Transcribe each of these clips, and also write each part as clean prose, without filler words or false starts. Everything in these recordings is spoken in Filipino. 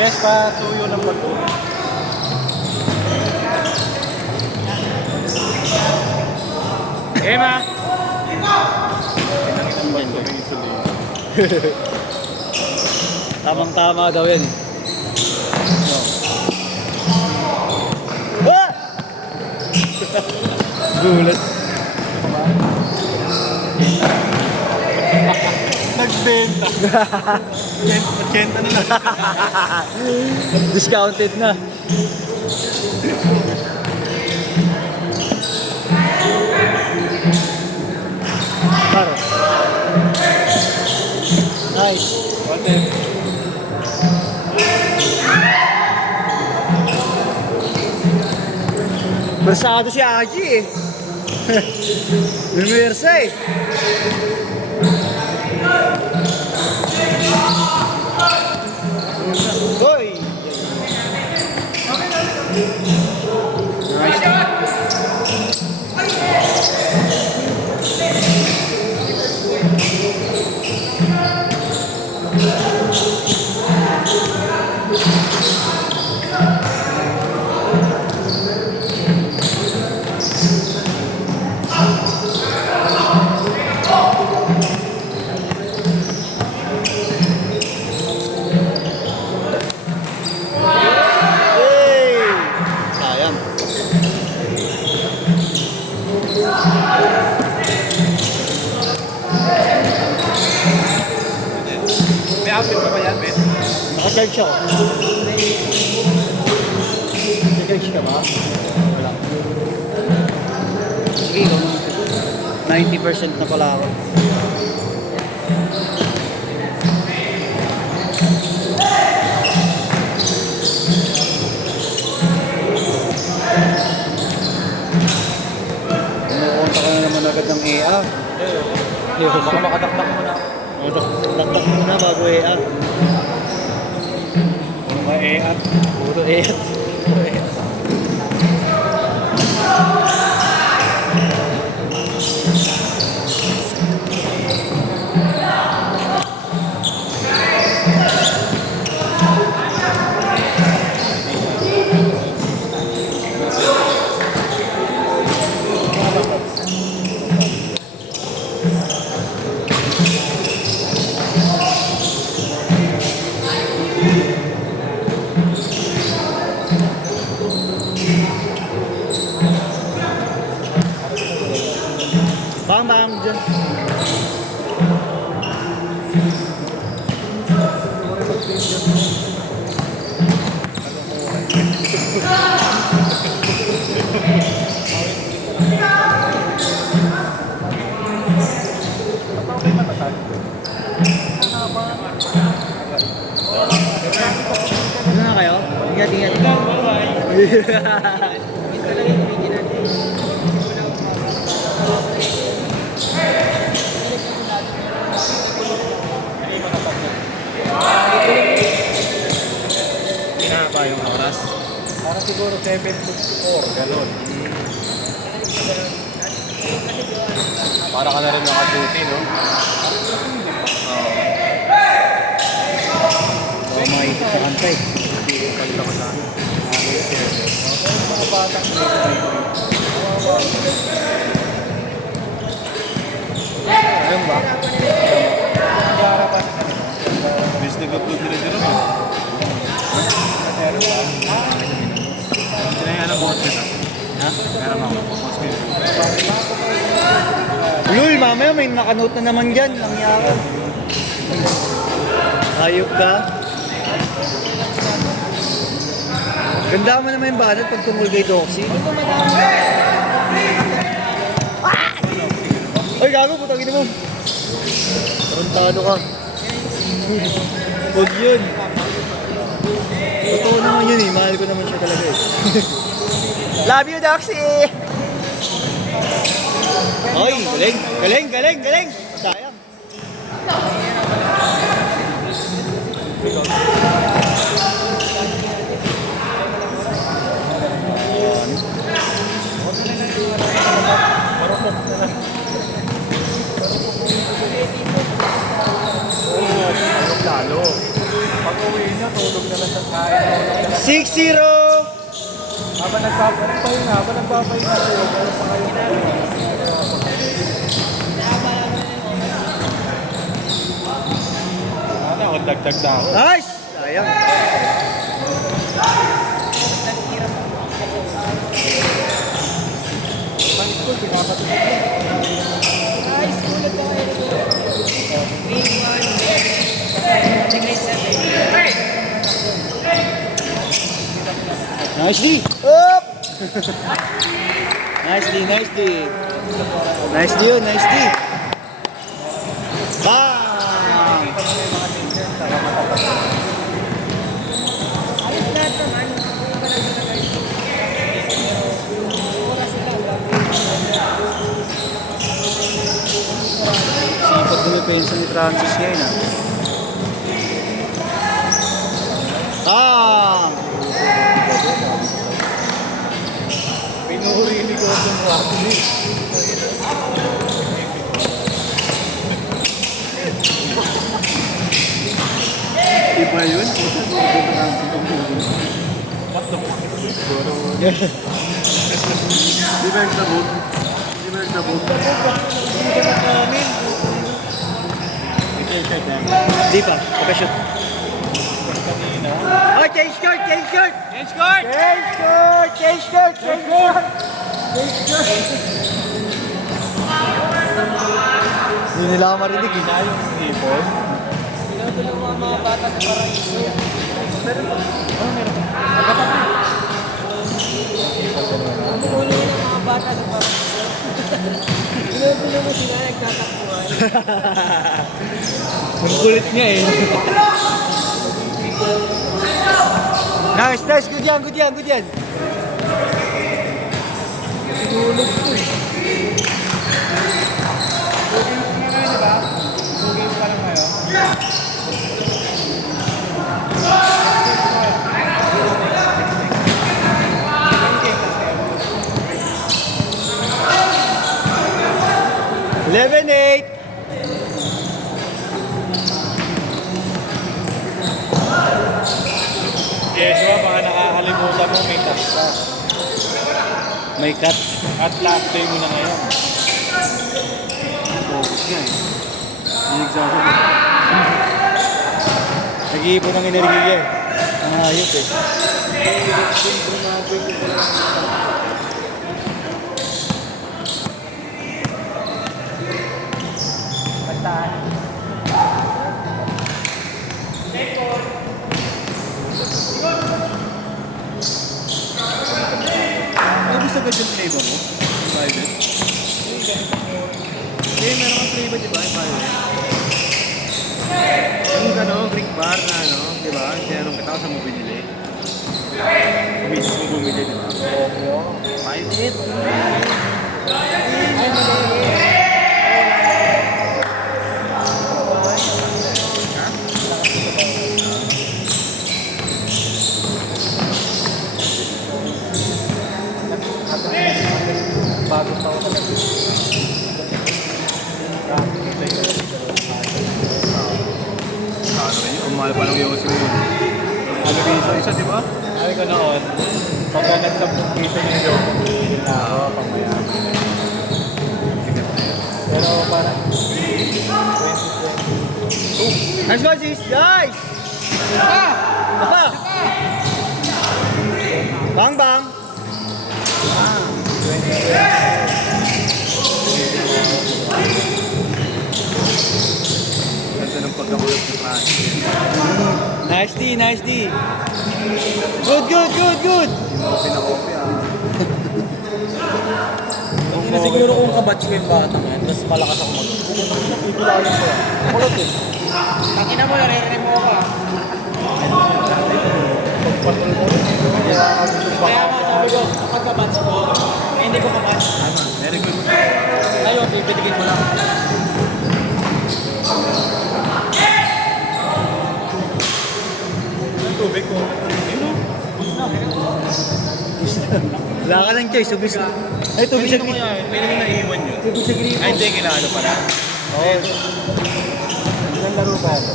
Yes, pasuyo ng bato. Emma! Tamang-tama daw yan eh. Ah! Gulat. Nagbenta. 80 na lang. Discounted na. Paro. Nice. Bersado si Aji eh. Lumirsa eh. Hoy! Hey! Sayang. May outfit pa ba yan, Ben? Naka-charge ako. Naka-charge ka ba? Wala. Sige, 90% na pala ako. Pinupunta ka na naman agad ng EA. Baka makadakdak mo na. Taktak muna bago EA. Puro ka at Puro EA. Puro EA. Bang dyan. Ano na kayo? Ingat. Pinapa yung oras. Para siguro 7:54, gano'n. Para ka na rin naka-duty, no? Oo, maisip sa kantay. Pagkita ko sa akin. Mga batang ayun ba? Miss na gapod nila dito ba? Kinayan ang boses ah. Ha? Meron ako. Lul, mamaya may nakanote na naman dyan. Nangyari. Hayop ka. Ganda mo naman yung banat pag tumul kay Doxy. Ay, gago, putang ina mo. Tarantado ka. Huwag yun. Totoo naman yun eh. Mahal ko naman siya talaga eh. Love you, Doxy! Oy, galing! Sayang. Lalo. Pag Pag-uwi nyo, tulog na lang sa kain. 6-0! Habang nagpapahinga kayo, meron pa kayo. Ano, dagdag na ako. Nice! Sayang. Ibang school, pinapatulog mo. Nice D! Up! Nice D, nice D. Nice D yun, nice D. Bang! Sipag dumipensa ni Francis ngayon ah. Bang! Pinuri ni Gordon Ramsay. Iba yun? What the fuck is this? Di ba yung sabog? Di ba yung sabog? Di pa, pagka-shoot. Oh, change court! Change court! Change court! Change court! Change court! Change court! Hindi nila ako marinig eh. Yung ipon. Pinutulong mga bata sa paraiso. Pinutulong ng mga bata sa paraiso. Pinutulong mo sila nagtatakbuhan. Ang kulit niya eh. Nice, nice. Good yan, good yan, good yan. Game pa lang kayo. 11-8. Yeswa, baka nakakalimutan mo, may touch ka. May cut. At last day mo na ngayon. Focus niya eh. Nag-exhausted eh. Nag-iipon ng enerhiya eh. Ang hayop eh. Ano sa ganyan flavor mo? Violet? Eh, meron kang flavor diba? Violet. Yung ano, Greek bar na ano, diba? Tinanong kita sa mo binili. Misis mo bumili, diba? Violet. Bagong taon na. Ano rin yun? Mahal pa lang yung usin yun. Ano din isa, diba? Sabi ko noon, pagka nag-submit dito nyo, yun na ako, pangmayaman. Pero parang 2020. Nice one, sis! Nice! Apa! Bang, bang! Ganda ng pagkakulot sa Francis. Nice D, nice D. Good, good, good, good. Pinakopya. Hindi na siguro kung kabatch ko yung bata man, mas malakas ako mag- Pipilawin ko yan. Kulot eh. Takina mo, naririnig mo ako. Pagpatol mo rin dito. Kaya nga sabi ko, kapag kabatch ko, hindi ko kabatch. Very good. Ayun, pipitigin mo lang. Ang tubig ko. Yun o. Wala ka ng choice, ubis. Ay, tubig sa Pwede mo green. yan. Pwede mo naiwan yun. Tubig sa green. Ay, hindi. Kailangan pala. Oo. Ilang laro ba ito?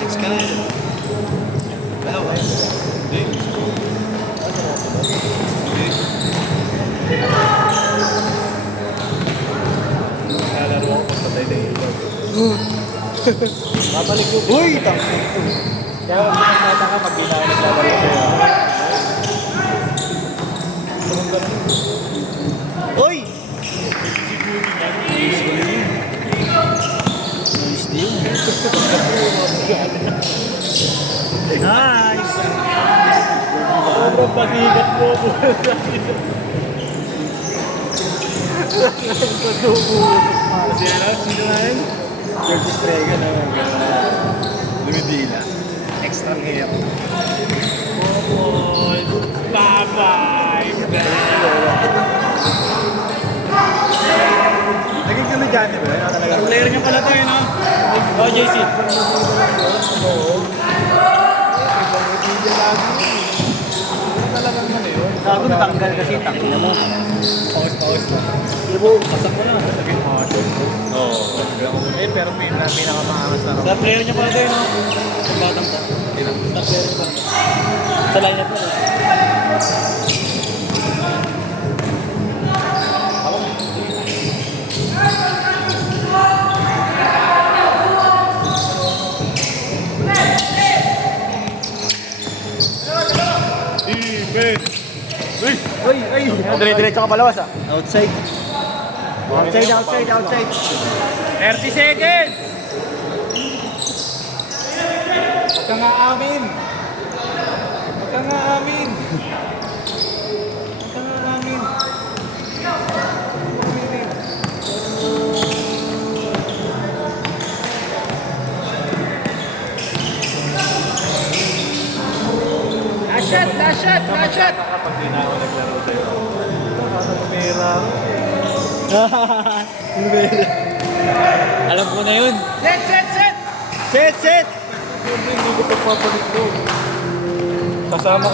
Next ka na. Babalik yun. Uy, tangin ito. Kaya huwag mo nagtataka pag di na ako naglalaro sa'yo. Uy! Nice deal. Nice! Sobrang pasigat mo. Kasi ano, sino na yun? George Estrega na lumidila. Extra hair. Bye-bye! Naging kami dyan, di ba? Ang player niya pala tayo, no? Oh, JC. Talagang ano yun? Gago natanggal kasi tangina mo. Pause na. Pasak mo na. Naging hard. Oo. Eh, pero pinakamaangas na. Sa player niya pala tayo, no? Sa batang ta. Sa player pa. Sa lineup na. Uy! Dire-diretso ka palawas, ah. Outside. Outside. 30 seconds! Huwag ka nga amin! Huwag ka nga amin! Huwag ka nga amin! Last shot! Kapag di na ako naglaro sa'yo. Nakakapamera ako. Alam ko na yun. Set! Set! Hindi ko pagpapalit ko. Kasama